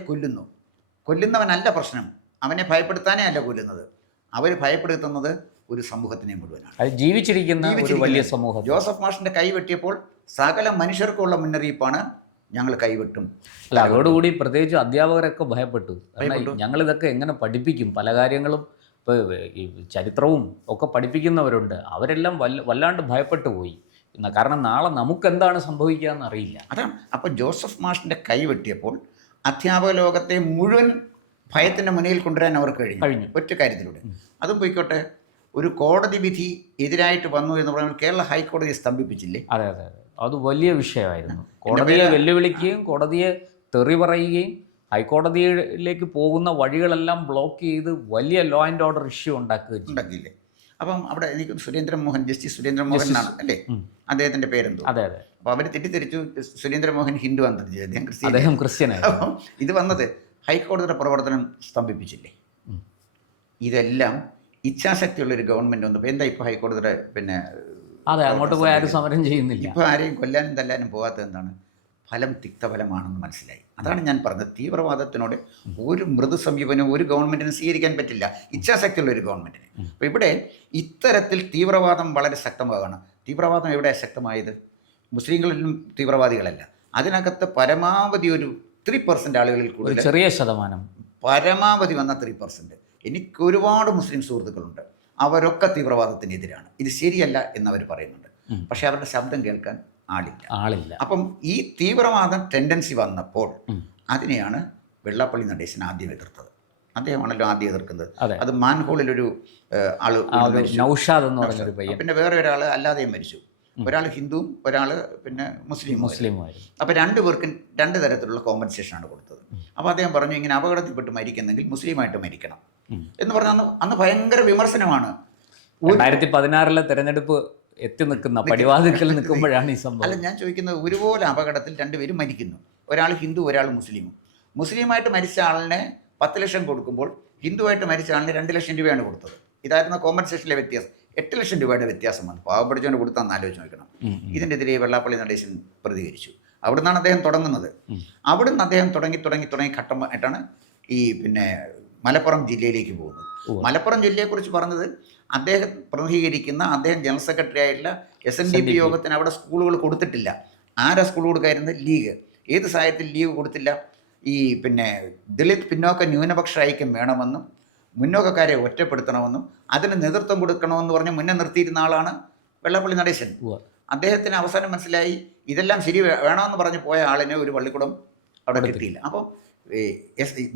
കൊല്ലുന്നവനല്ല പ്രശ്നം, അവനെ ഭയപ്പെടുത്താനേ അല്ല കൊല്ലുന്നത്. അവർ ഭയപ്പെടുത്തുന്നത് ഒരു സമൂഹത്തിനെ മുഴുവനാണ്, ജീവിച്ചിരിക്കുന്ന ഒരു വലിയ സമൂഹം. ജോസഫ് മാഷിൻ്റെ കൈ വെട്ടിയപ്പോൾ സകല മനുഷ്യർക്കുള്ള മുന്നറിയിപ്പാണ്, ഞങ്ങൾ കൈവിട്ടും. അല്ല, അതോടുകൂടി പ്രത്യേകിച്ച് അധ്യാപകരൊക്കെ ഭയപ്പെട്ടു. ഞങ്ങളിതൊക്കെ എങ്ങനെ പഠിപ്പിക്കും? പല കാര്യങ്ങളും ഇപ്പോൾ ഈ ചരിത്രവും ഒക്കെ പഠിപ്പിക്കുന്നവരുണ്ട്, അവരെല്ലാം വല്ലാണ്ട് ഭയപ്പെട്ടു പോയി. കാരണം നാളെ നമുക്കെന്താണ് സംഭവിക്കുക എന്നറിയില്ല. അതാണ്. അപ്പോൾ ജോസഫ് മാഷിൻ്റെ കൈ വെട്ടിയപ്പോൾ അധ്യാപക ലോകത്തെ മുഴുവൻ ഭയത്തിൻ്റെ മുന്നിൽ കൊണ്ടുവരാൻ അവർക്ക് കഴിഞ്ഞു ഒറ്റ കാര്യത്തിലൂടെ. അതും പോയിക്കോട്ടെ, ഒരു കോടതി വിധി എതിരായിട്ട് വന്നു എന്ന് പറയുമ്പോൾ കേരള ഹൈക്കോടതിയെ സ്തംഭിപ്പിച്ചില്ലേ? അതെ, അത് വലിയ വിഷയമായിരുന്നു. കോടതിയെ വെല്ലുവിളിക്കുകയും കോടതിയെ തെറി പറയുകയും ഹൈക്കോടതിയിലേക്ക് പോകുന്ന വഴികളെല്ലാം ബ്ലോക്ക് ചെയ്ത് വലിയ ലോ ആൻഡ് ഓർഡർ ഇഷ്യൂ ഉണ്ടാക്കിയില്ലേ? അപ്പം അവിടെ എനിക്ക് സുരേന്ദ്രമോഹൻ, ജസ്റ്റിസ് സുരേന്ദ്രമോഹൻ എന്നാണ് അല്ലേ അദ്ദേഹത്തിൻ്റെ പേരെന്തോ. അതെ. അപ്പോൾ അവർ തെറ്റിദ്ധരിച്ചു സുരേന്ദ്രമോഹൻ ഹിന്ദു ആണെന്ന്, അദ്ദേഹം ക്രിസ്ത്യനാണ്. അപ്പം ഇത് വന്നത് ഹൈക്കോടതിയുടെ പ്രവർത്തനം സ്തംഭിപ്പിച്ചില്ലേ? ഇതെല്ലാം ഇച്ഛാശക്തിയുള്ളൊരു ഗവൺമെൻറ് വന്നപ്പോൾ എന്താ ഇപ്പോൾ ഹൈക്കോടതിയുടെ പിന്നെ അതെ, അങ്ങോട്ട് പോയി ആരും സമരം ചെയ്യുന്നില്ല. ഇപ്പോൾ ആരെയും കൊല്ലാനും തല്ലാനും പോകാത്തത് എന്താണ്? ഫലം തിക്തഫലമാണെന്ന് മനസ്സിലായി. അതാണ് ഞാൻ പറഞ്ഞത്, തീവ്രവാദത്തിനോട് ഒരു മൃദു സമീപനം ഒരു ഗവൺമെൻറ്റിന് സ്വീകരിക്കാൻ പറ്റില്ല, ഇച്ഛാശക്തിയുള്ള ഒരു ഗവൺമെൻറ്റിന്. അപ്പോൾ ഇവിടെ ഇത്തരത്തിൽ തീവ്രവാദം വളരെ ശക്തമാകാണ്. തീവ്രവാദം എവിടെ ശക്തമായത്? മുസ്ലിങ്ങളിലും തീവ്രവാദികളല്ല, അതിനകത്ത് പരമാവധി ഒരു 3% ആളുകളിൽ കൂടുതൽ, ചെറിയ ശതമാനം, പരമാവധി വന്ന 3%. എനിക്ക് ഒരുപാട് മുസ്ലിം സുഹൃത്തുക്കളുണ്ട്, അവരൊക്കെ തീവ്രവാദത്തിനെതിരാണ്. ഇത് ശരിയല്ല എന്നവർ പറയുന്നുണ്ട്. പക്ഷേ അവരുടെ ശബ്ദം കേൾക്കാൻ ആളില്ല. അപ്പം ഈ തീവ്രവാദ ടെൻഡൻസി വന്നപ്പോൾ അതിനെയാണ് വെള്ളാപ്പള്ളി നടേശൻ ആദ്യം എതിർത്തത്. അദ്ദേഹമാണല്ലോ ആദ്യം എതിർക്കുന്നത്. അത് മാൻഹോളിലൊരു ആള് നൗഷാദ് എന്ന് പറഞ്ഞൊരു പയ്യൻ, പിന്നെ വേറെ ഒരാൾ അല്ലാതെയും മരിച്ചു. ഒരാൾ ഹിന്ദുവും ഒരാൾ പിന്നെ മുസ്ലിമുമായിരുന്നു. അപ്പോൾ രണ്ടുപേർക്കും 2 തരത്തിലുള്ള കോമ്പൻസേഷനാണ് കൊടുത്തത്. അപ്പോൾ അദ്ദേഹം പറഞ്ഞു, ഇങ്ങനെ അപകടത്തിൽപ്പെട്ട് മരിക്കുന്നെങ്കിൽ മുസ്ലിമായിട്ട് മരിക്കണം എന്ന് പറഞ്ഞാൽ അന്ന് ഭയങ്കര വിമർശനമാണ്. 2016 തെരഞ്ഞെടുപ്പ് എത്തി നിൽക്കുന്ന പടിവാതിക്കൽ നിൽക്കുമ്പോഴാണ് ഈ സംഭവം. അല്ല, ഞാൻ ചോദിക്കുന്നത്, ഒരുപോലെ അപകടത്തിൽ 2 പേരും മരിക്കുന്നു, ഒരാൾ ഹിന്ദു ഒരാൾ മുസ്ലിമും. മുസ്ലിമായിട്ട് മരിച്ച ആളിനെ 10 ലക്ഷം കൊടുക്കുമ്പോൾ ഹിന്ദുവായിട്ട് മരിച്ച ആളിന് 2 ലക്ഷം രൂപയാണ് കൊടുത്തത്. ഇതായിരുന്നു കോമ്പൻസേഷനിലെ വ്യത്യാസം. 8 ലക്ഷം രൂപയുടെ വ്യത്യാസം വന്നു. പാവപ്പെട്ടവന് കൊടുത്താൽ ആലോചിച്ച് നോക്കണം. ഇതിനെതിരെ വെള്ളാപ്പള്ളി നടേശൻ പ്രതികരിച്ചു. അവിടുന്നാണ് അദ്ദേഹം തുടങ്ങുന്നത്. അവിടുന്ന് അദ്ദേഹം തുടങ്ങി ഘട്ടമായിട്ടാണ് ഈ പിന്നെ മലപ്പുറം ജില്ലയിലേക്ക് പോകുന്നത്. മലപ്പുറം ജില്ലയെക്കുറിച്ച് പറഞ്ഞത്, അദ്ദേഹം പ്രതിനിധീകരിക്കുന്ന, അദ്ദേഹം ജനറൽ സെക്രട്ടറി ആയിട്ടുള്ള SNDP യോഗത്തിന് അവിടെ സ്കൂളുകൾ കൊടുത്തിട്ടില്ല. ആരാ സ്കൂൾ കൊടുക്കായിരുന്നത്? ലീഗ്. ഏത് സാഹചര്യത്തിൽ ലീഗ് കൊടുത്തില്ല? ഈ പിന്നെ ദളിത് പിന്നോക്ക ന്യൂനപക്ഷ ഐക്യം വേണമെന്നും മുന്നോക്കക്കാരെ ഒറ്റപ്പെടുത്തണമെന്നും അതിന് നേതൃത്വം കൊടുക്കണമെന്ന് പറഞ്ഞ് മുന്നേ നിർത്തിയിരുന്ന ആളാണ് വെള്ളാപ്പള്ളി നടേശൻ. അദ്ദേഹത്തിന് അവസാനം മനസ്സിലായി ഇതെല്ലാം ശരി വേണമെന്ന് പറഞ്ഞ് പോയ ആളിനെ ഒരു പള്ളിക്കൂടം അവിടെ കിട്ടിയില്ല. അപ്പം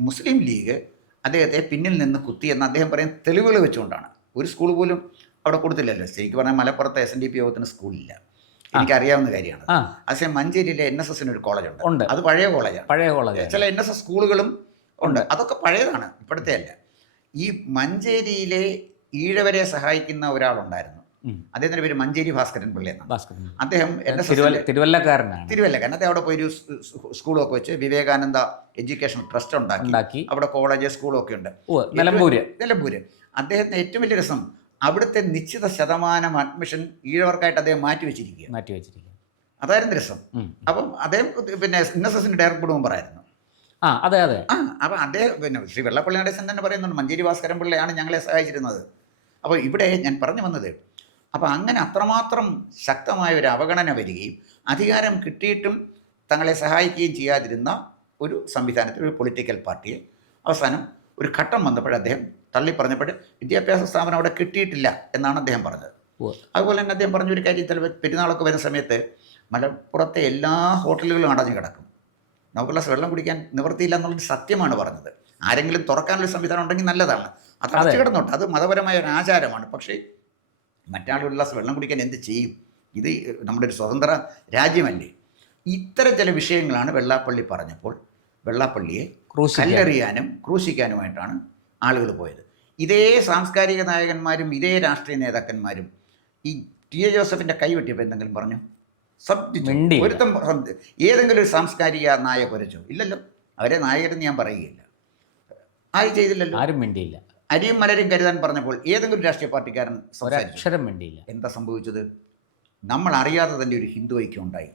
മുസ്ലിം ലീഗ് അദ്ദേഹത്തെ പിന്നിൽ നിന്ന് കുത്തിയെന്ന് അദ്ദേഹം പറയും തെളിവുകൾ വെച്ചുകൊണ്ടാണ്. ഒരു സ്കൂൾ പോലും അവിടെ കൊടുത്തില്ലല്ലോ. ശരിക്കും പറഞ്ഞാൽ മലപ്പുറത്തെ SNDP യോഗത്തിന് സ്കൂളില്ല, എനിക്കറിയാവുന്ന കാര്യമാണ്. പക്ഷേ മഞ്ചേരിയിലെ NSSന് ഒരു കോളേജുണ്ട്, അത് പഴയ കോളേജാണ്. ചില NSS സ്കൂളുകളും ഉണ്ട്, അതൊക്കെ പഴയതാണ്, ഇപ്പോഴത്തെ അല്ല. ഈ മഞ്ചേരിയിലെ ഈഴവരെ സഹായിക്കുന്ന ഒരാളുണ്ടായിരുന്നു, അദ്ദേഹത്തിൻ്റെ പേര് മഞ്ചേരി ഭാസ്കരൻ പിള്ള എന്നാണ്. അദ്ദേഹം തിരുവല്ലക്കാരൻ. അദ്ദേഹം അവിടെ പോയി ഒരു സ്കൂളൊക്കെ വെച്ച് വിവേകാനന്ദ എഡ്യൂക്കേഷൻ ട്രസ്റ്റ് ഉണ്ടാക്കി. അവിടെ കോളേജ് സ്കൂളൊക്കെ ഉണ്ട് നിലമ്പൂര്. അദ്ദേഹത്തിന് ഏറ്റവും വലിയ രസം, അവിടുത്തെ നിശ്ചിത ശതമാനം അഡ്മിഷൻ ഈഴവർക്കായിട്ട് അദ്ദേഹം മാറ്റിവെച്ചിരിക്കുക. അതായിരുന്നു രസം. അപ്പം അദ്ദേഹം പിന്നെ NSSന്റെ ഡയറക്ടർ മെമ്പറായിരുന്നു. അതെ. അപ്പം അദ്ദേഹം പിന്നെ ശ്രീ വെള്ളാപ്പള്ളി നടേശൻ തന്നെ പറയുന്നുണ്ട്, മഞ്ചേരി ഭാസ്കരൻ പിള്ളയാണ് ഞങ്ങളെ സഹായിച്ചിരുന്നത്. അപ്പോൾ ഇവിടെ ഞാൻ പറഞ്ഞു വന്നത്, അപ്പോൾ അങ്ങനെ അത്രമാത്രം ശക്തമായ ഒരു അവഗണന വരികയും അധികാരം കിട്ടിയിട്ടും തങ്ങളെ സഹായിക്കുകയും ചെയ്യാതിരുന്ന ഒരു സംവിധാനത്തിൽ, ഒരു പൊളിറ്റിക്കൽ പാർട്ടിയെ അവസാനം ഒരു ഘട്ടം വന്നപ്പോൾ അദ്ദേഹം തള്ളിപ്പറഞ്ഞപ്പോൾ വിദ്യാഭ്യാസ സ്ഥാപനം അവിടെ കിട്ടിയിട്ടില്ല എന്നാണ് അദ്ദേഹം പറഞ്ഞത്. അതുപോലെ തന്നെ അദ്ദേഹം പറഞ്ഞൊരു കാര്യം, പെരുന്നാളൊക്കെ വരുന്ന സമയത്ത് മലപ്പുറത്തെ എല്ലാ ഹോട്ടലുകളും അടഞ്ഞു കിടക്കും, നമുക്ക് ഗ്ലാസ് വെള്ളം കുടിക്കാൻ നിവൃത്തിയില്ല എന്നുള്ളൊരു സത്യമാണ് പറഞ്ഞത്. ആരെങ്കിലും തുറക്കാനുള്ള സംവിധാനം ഉണ്ടെങ്കിൽ നല്ലതാണ്, അത് അടച്ചു കിടന്നോട്ടെ, അത് മതപരമായ ഒരു ആചാരമാണ്. പക്ഷേ മറ്റാളുകൾ ഗ്ലാസ് വെള്ളം കുടിക്കാൻ എന്ത് ചെയ്യും? ഇത് നമ്മുടെ ഒരു സ്വതന്ത്ര രാജ്യമല്ലേ? ഇത്തരം ചില വിഷയങ്ങളാണ് വെള്ളാപ്പള്ളി പറഞ്ഞപ്പോൾ വെള്ളാപ്പള്ളിയെ കല്ലെറിയാനും ക്രൂശിക്കാനുമായിട്ടാണ് ആളുകൾ പോയത്. ഇതേ സാംസ്കാരിക നായകന്മാരും ഇതേ രാഷ്ട്രീയ നേതാക്കന്മാരും ഈ ടി.എ. ജോസഫിൻ്റെ കൈവെട്ടിയപ്പോൾ എന്തെങ്കിലും പറഞ്ഞു? ഒരുത്തം ഏതെങ്കിലും ഒരു സാംസ്കാരിക നായക കുരച്ചു? ഇല്ലല്ലോ. അവരെ നായകരെന്ന് ഞാൻ പറയുകയില്ല, ആരും ചെയ്തില്ലല്ലോ, ആരും മിണ്ടിയില്ല. അരിയും മലരും കരുതാൻ പറഞ്ഞപ്പോൾ ഏതെങ്കിലും രാഷ്ട്രീയ പാർട്ടിക്കാരൻ അക്ഷരം മിണ്ടിയില്ല. എന്താ സംഭവിച്ചത്? നമ്മൾ അറിയാതെ തന്നെ ഒരു ഹിന്ദു ഐക്യം ഉണ്ടായി.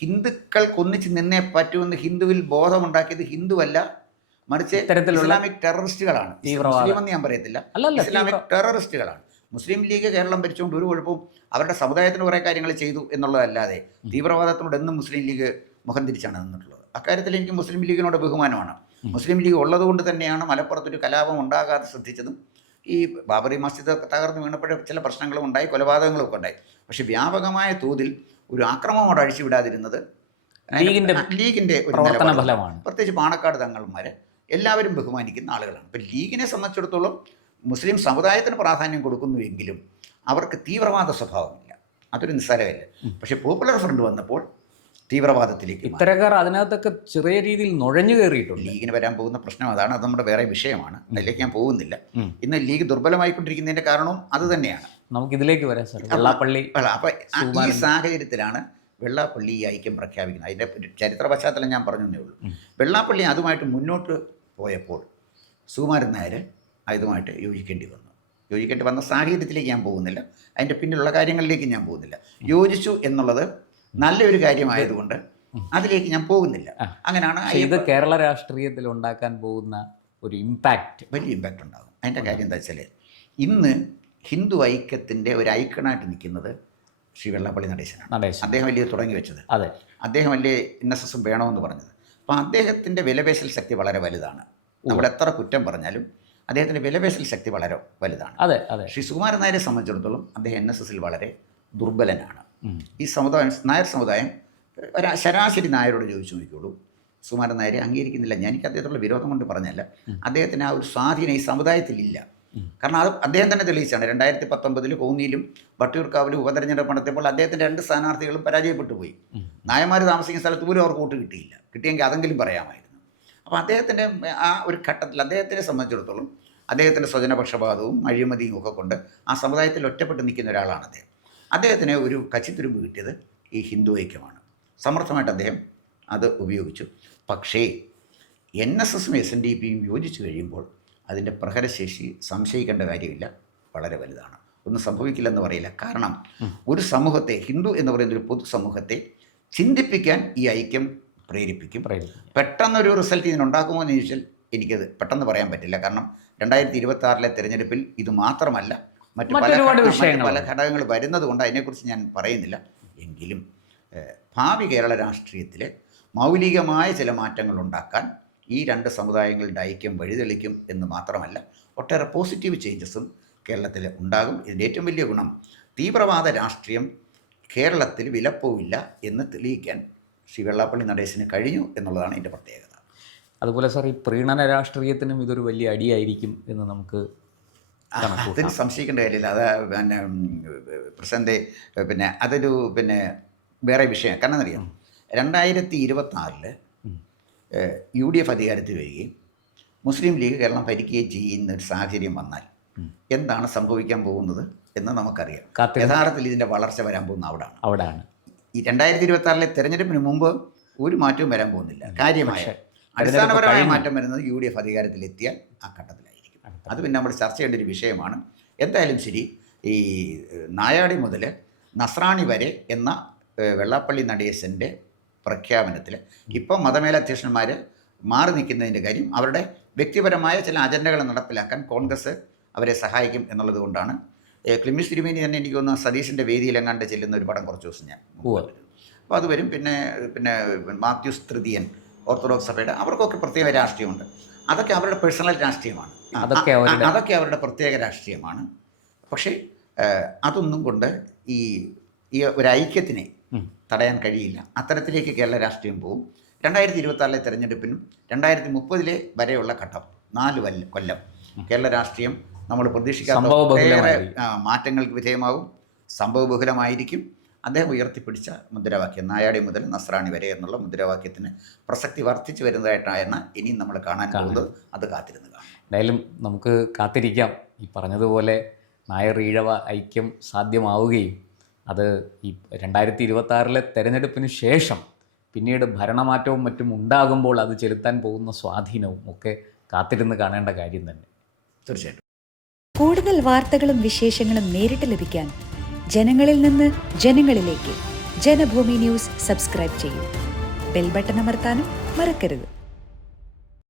ഹിന്ദുക്കൾക്ക് ഒന്നിച്ച് നിന്നേ പറ്റുമെന്ന് ഹിന്ദുവിൽ ബോധമുണ്ടാക്കിയത് ഹിന്ദുവല്ല, മറിച്ച് ഇസ്ലാമിക് ടെററിസ്റ്റുകളാണ്. മുസ്ലിമെന്ന് ഞാൻ പറയത്തില്ല, ഇസ്ലാമിക് ടെററിസ്റ്റുകളാണ്. മുസ്ലിം ലീഗ് കേരളം ഭരിച്ചുകൊണ്ട് ഒരു കുഴപ്പവും, അവരുടെ സമുദായത്തിന് കുറേ കാര്യങ്ങൾ ചെയ്തു എന്നുള്ളതല്ലാതെ തീവ്രവാദത്തിനോട് എന്നും മുസ്ലിം ലീഗ് മുഖം തിരിച്ചാണ് നിന്നിട്ടുള്ളത്. അക്കാര്യത്തിൽ എനിക്ക് മുസ്ലിം ലീഗിനോട് ബഹുമാനമാണ്. മുസ്ലിം ലീഗ് ഉള്ളതുകൊണ്ട് തന്നെയാണ് മലപ്പുറത്തൊരു കലാപം ഉണ്ടാകാതെ ശ്രദ്ധിച്ചതും. ഈ ബാബറി മസ്ജിദ് തകർന്നു വീണപ്പോഴേ ചില പ്രശ്നങ്ങളും ഉണ്ടായി, കൊലപാതകങ്ങളൊക്കെ ഉണ്ടായി. പക്ഷേ വ്യാപകമായ തോതിൽ ഒരു ആക്രമണമോട് അഴിച്ചുവിടാതിരുന്നത് ലീഗിൻ്റെ ഒരു ഫലമാണ്. പ്രത്യേകിച്ച് പാണക്കാട് തങ്ങൾമാർ എല്ലാവരും ബഹുമാനിക്കുന്ന ആളുകളാണ്. ഇപ്പം ലീഗിനെ സംബന്ധിച്ചിടത്തോളം മുസ്ലിം സമുദായത്തിന് പ്രാധാന്യം കൊടുക്കുന്നുവെങ്കിലും അവർക്ക് തീവ്രവാദ സ്വഭാവമില്ല, അതൊരു നിസ്സാരമല്ല. പക്ഷേ പോപ്പുലർ ഫ്രണ്ട് വന്നപ്പോൾ തീവ്രവാദത്തിലേക്ക് ഇത്തരക്കാർ അതിനകത്തൊക്കെ ചെറിയ രീതിയിൽ നുഴഞ്ഞു കയറിയിട്ടുണ്ട്. ലീഗിന് വരാൻ പോകുന്ന പ്രശ്നം അതാണ്, അത് നമ്മുടെ വേറെ വിഷയമാണ്, അതിലേക്ക് ഞാൻ പോകുന്നില്ല. ഇന്ന് ലീഗ് ദുർബലമായിക്കൊണ്ടിരിക്കുന്നതിൻ്റെ കാരണവും അത് തന്നെയാണ്. നമുക്കിതിലേക്ക് വരാം സാർ. വെള്ളാപ്പള്ളി അപ്പം ഈ സാഹചര്യത്തിലാണ് വെള്ളാപ്പള്ളി ഈ ഐക്യം പ്രഖ്യാപിക്കുന്നത്. അതിൻ്റെ ചരിത്ര പശ്ചാത്തലം ഞാൻ പറഞ്ഞതേ ഉള്ളൂ. വെള്ളാപ്പള്ളി അതുമായിട്ട് മുന്നോട്ട് പോയപ്പോൾ സുകുമാരൻ നായർ അതുമായിട്ട് യോജിക്കേണ്ടി വന്ന സാഹചര്യത്തിലേക്ക് ഞാൻ പോകുന്നില്ല, അതിൻ്റെ പിന്നിലുള്ള കാര്യങ്ങളിലേക്ക് ഞാൻ പോകുന്നില്ല. യോജിച്ചു എന്നുള്ളത് നല്ലൊരു കാര്യമായതുകൊണ്ട് അതിലേക്ക് ഞാൻ പോകുന്നില്ല. അങ്ങനെയാണ് ഇത് കേരള രാഷ്ട്രീയത്തിൽ ഉണ്ടാക്കാൻ പോകുന്ന ഒരു ഇമ്പാക്റ്റ്, വലിയ ഇമ്പാക്റ്റ് ഉണ്ടാകും. അതിൻ്റെ കാര്യം എന്താ വെച്ചാൽ, ഇന്ന് ഹിന്ദു ഐക്യത്തിൻ്റെ ഒരു ഐക്കണായിട്ട് നിൽക്കുന്നത് ശ്രീ വെള്ളാപ്പള്ളി നടേശനാണ്. അദ്ദേഹം വലിയ തുടങ്ങി വെച്ചത്. അതെ, അദ്ദേഹം വലിയ NSS വേണമെന്ന് പറഞ്ഞത്. അപ്പോൾ അദ്ദേഹത്തിൻ്റെ വിലപേശൽ ശക്തി വളരെ വലുതാണ്. നമ്മൾ എത്ര കുറ്റം പറഞ്ഞാലും അദ്ദേഹത്തിൻ്റെ വിലപേശൽ ശക്തി വളരെ വലുതാണ്. അതെ അതെ. ശ്രീ സുകുമാരൻ നായരെ സംബന്ധിച്ചിടത്തോളം അദ്ദേഹം NSSൽ വളരെ ദുർബലനാണ്. ഈ സമുദായം, നായർ സമുദായം, ഒരു ശരാശരി നായരോട് ചോദിച്ചു നോക്കിയോളൂ, സുകുമാരൻ നായരെ അംഗീകരിക്കുന്നില്ല. എനിക്ക് അദ്ദേഹത്തോടുള്ള വിരോധം കൊണ്ട് പറഞ്ഞല്ല, അദ്ദേഹത്തിന് ആ ഒരു സ്വാധീനം ഈ സമുദായത്തിലില്ല. കാരണം അത് അദ്ദേഹം തന്നെ തെളിയിച്ചാണ്. 2019 കോന്നിയിലും വട്ടിയൂർക്കാവിലും ഉപതെരഞ്ഞെടുപ്പ് നടത്തിയപ്പോൾ അദ്ദേഹത്തിൻ്റെ 2 സ്ഥാനാർത്ഥികളും പരാജയപ്പെട്ടു പോയി. നായന്മാർ താമസിക്കുന്ന സ്ഥലത്ത് പോലും അവർക്ക് വോട്ട് കിട്ടിയില്ല. കിട്ടിയെങ്കിൽ അതെങ്കിലും പറയാമായിരുന്നു. അപ്പോൾ അദ്ദേഹത്തിൻ്റെ ആ ഒരു ഘട്ടത്തിൽ അദ്ദേഹത്തിനെ സംബന്ധിച്ചിടത്തോളം അദ്ദേഹത്തിൻ്റെ സ്വജനപക്ഷപാതവും അഴിമതിയും ഒക്കെ കൊണ്ട് ആ സമുദായത്തിൽ ഒറ്റപ്പെട്ട് നിൽക്കുന്ന ഒരാളാണ് അദ്ദേഹം. അദ്ദേഹത്തിന് ഒരു കച്ചിത്തുരുമ്പ് കിട്ടിയത് ഈ ഹിന്ദു ഐക്യമാണ്. സമർത്ഥമായിട്ട് അദ്ദേഹം അത് ഉപയോഗിച്ചു. പക്ഷേ NSSും SNDPയും യോജിച്ചു കഴിയുമ്പോൾ അതിൻ്റെ പ്രഹരശേഷി സംശയിക്കേണ്ട കാര്യമില്ല, വളരെ വലുതാണ്. ഒന്നും സംഭവിക്കില്ലെന്ന് പറയില്ല. കാരണം ഒരു സമൂഹത്തെ, ഹിന്ദു എന്ന് പറയുന്ന ഒരു പൊതുസമൂഹത്തെ ചിന്തിപ്പിക്കാൻ ഈ ഐക്യം പ്രേരിപ്പിക്കും. പെട്ടെന്നൊരു റിസൾട്ട് ഇതിനുണ്ടാക്കുമോ എന്ന് ചോദിച്ചാൽ എനിക്കത് പെട്ടെന്ന് പറയാൻ പറ്റില്ല. കാരണം 2026 തിരഞ്ഞെടുപ്പിൽ ഇത് മാത്രമല്ല മറ്റ് പല ഘടകങ്ങൾ വരുന്നത് കൊണ്ട് അതിനെക്കുറിച്ച് ഞാൻ പറയുന്നില്ല. എങ്കിലും ഭാവി കേരള രാഷ്ട്രീയത്തിൽ മൗലികമായ ചില മാറ്റങ്ങൾ ഉണ്ടാക്കാൻ ഈ 2 സമുദായങ്ങളുടെ ഐക്യം വഴിതെളിക്കും എന്ന് മാത്രമല്ല, ഒട്ടേറെ പോസിറ്റീവ് ചേഞ്ചസും കേരളത്തിൽ ഉണ്ടാകും. ഇതിൻ്റെ ഏറ്റവും വലിയ ഗുണം, തീവ്രവാദ രാഷ്ട്രീയം കേരളത്തിൽ വിലപ്പോവില്ല എന്ന് തെളിയിക്കാൻ ശ്രീ വെള്ളാപ്പള്ളി നടേശന് കഴിഞ്ഞു എന്നുള്ളതാണ് ഇതിൻ്റെ പ്രത്യേകത. അതുപോലെ സാർ, ഈ പ്രീണന രാഷ്ട്രീയത്തിനും ഇതൊരു വലിയ അടിയായിരിക്കും എന്ന് നമുക്ക് അതിന് സംശയിക്കേണ്ട കാര്യമില്ല. അത് പിന്നെ പ്രസൻറ്റ് അതൊരു വേറെ വിഷയം. കാരണം എന്നറിയാം, 2026 UDF അധികാരത്തിൽ വരികയും മുസ്ലിം ലീഗ് കേരളം ഭരിക്കുകയും ചെയ്യുന്ന ഒരു സാഹചര്യം വന്നാൽ എന്താണ് സംഭവിക്കാൻ പോകുന്നത് എന്ന് നമുക്കറിയാം. യഥാർത്ഥത്തിൽ ഇതിൻ്റെ വളർച്ച വരാൻ പോകുന്ന അവിടെയാണ്. ഈ 2026 തെരഞ്ഞെടുപ്പിന് മുമ്പ് ഒരു മാറ്റവും വരാൻ പോകുന്നില്ല. കാര്യമായ അടിസ്ഥാനപരമായ മാറ്റം വരുന്നത് UDF അധികാരത്തിലെത്തിയാൽ ആ ഘട്ടത്തിലായിരിക്കും. അത് പിന്നെ നമ്മൾ ചർച്ച ചെയ്യേണ്ട ഒരു വിഷയമാണ്. എന്തായാലും ശരി, ഈ നായാടി മുതൽ നസ്രാണി വരെ എന്ന വെള്ളാപ്പള്ളി നടേശൻ്റെ പ്രഖ്യാപനത്തിൽ ഇപ്പം മതമേലധ്യക്ഷന്മാർ മാറി നിൽക്കുന്നതിൻ്റെ കാര്യം അവരുടെ വ്യക്തിപരമായ ചില അജണ്ടകൾ നടപ്പിലാക്കാൻ കോൺഗ്രസ് അവരെ സഹായിക്കും എന്നുള്ളത് കൊണ്ടാണ്. ക്ലിമിസ് തിരുമേനി തന്നെ എനിക്ക് തോന്നുന്നു സതീശൻ്റെ വേദിയിലെങ്ങാണ്ട് ചെല്ലുന്ന ഒരു പടം കുറച്ച് ദിവസം ഞാൻ അപ്പോൾ അത് വരും. പിന്നെ മാത്യൂസ് തൃതീയൻ ഓർത്തഡോക്സ് സഭയുടെ, അവർക്കൊക്കെ പ്രത്യേക രാഷ്ട്രീയമുണ്ട്. അതൊക്കെ അവരുടെ പേഴ്സണൽ രാഷ്ട്രീയമാണ്, അതൊക്കെ അവരുടെ പ്രത്യേക രാഷ്ട്രീയമാണ്. പക്ഷേ അതൊന്നും കൊണ്ട് ഈ ഒരു ഐക്യത്തിനെ തടയാൻ കഴിയില്ല. അത്തരത്തിലേക്ക് കേരള രാഷ്ട്രീയം പോകും. 2026 തെരഞ്ഞെടുപ്പിനും 2030 വരെയുള്ള ഘട്ടം 4 കൊല്ലം കേരള രാഷ്ട്രീയം നമ്മൾ പ്രതീക്ഷിക്കാത്ത ഒട്ടേറെ മാറ്റങ്ങൾക്ക് വിധേയമാകും. സംഭവബഹുലമായിരിക്കും. അദ്ദേഹം ഉയർത്തിപ്പിടിച്ച മുദ്രാവാക്യം, നായാടി മുതൽ നസ്രാണി വരെ എന്നുള്ള മുദ്രാവാക്യത്തിന് പ്രസക്തി വർദ്ധിച്ചു വരുന്നതായിട്ടാണ് ഇനിയും നമ്മൾ കാണാൻ പോകുന്നത്. അത് കാത്തിരുന്ന് കാണാം. എന്തായാലും നമുക്ക് കാത്തിരിക്കാം. ഈ പറഞ്ഞതുപോലെ നായർ ഈഴവ ഐക്യം സാധ്യമാവുകയും അത് ഈ 2026 തെരഞ്ഞെടുപ്പിന് ശേഷം പിന്നീട് ഭരണമാറ്റവും മറ്റും ഉണ്ടാകുമ്പോൾ അത് ചെലുത്താൻ പോകുന്ന സ്വാധീനവും ഒക്കെ കാത്തിരുന്ന് കാണേണ്ട കാര്യം തന്നെ. തീർച്ചയായിട്ടും. കൂടുതൽ വാർത്തകളും വിശേഷങ്ങളും നേരിട്ട് ലഭിക്കാൻ ജനങ്ങളിൽ നിന്ന് ജനങ്ങളിലേക്ക് ജനഭൂമി ന്യൂസ് സബ്സ്ക്രൈബ് ചെയ്യൂ. ബെൽ ബട്ടൺ അമർത്താനും മറക്കരുത്.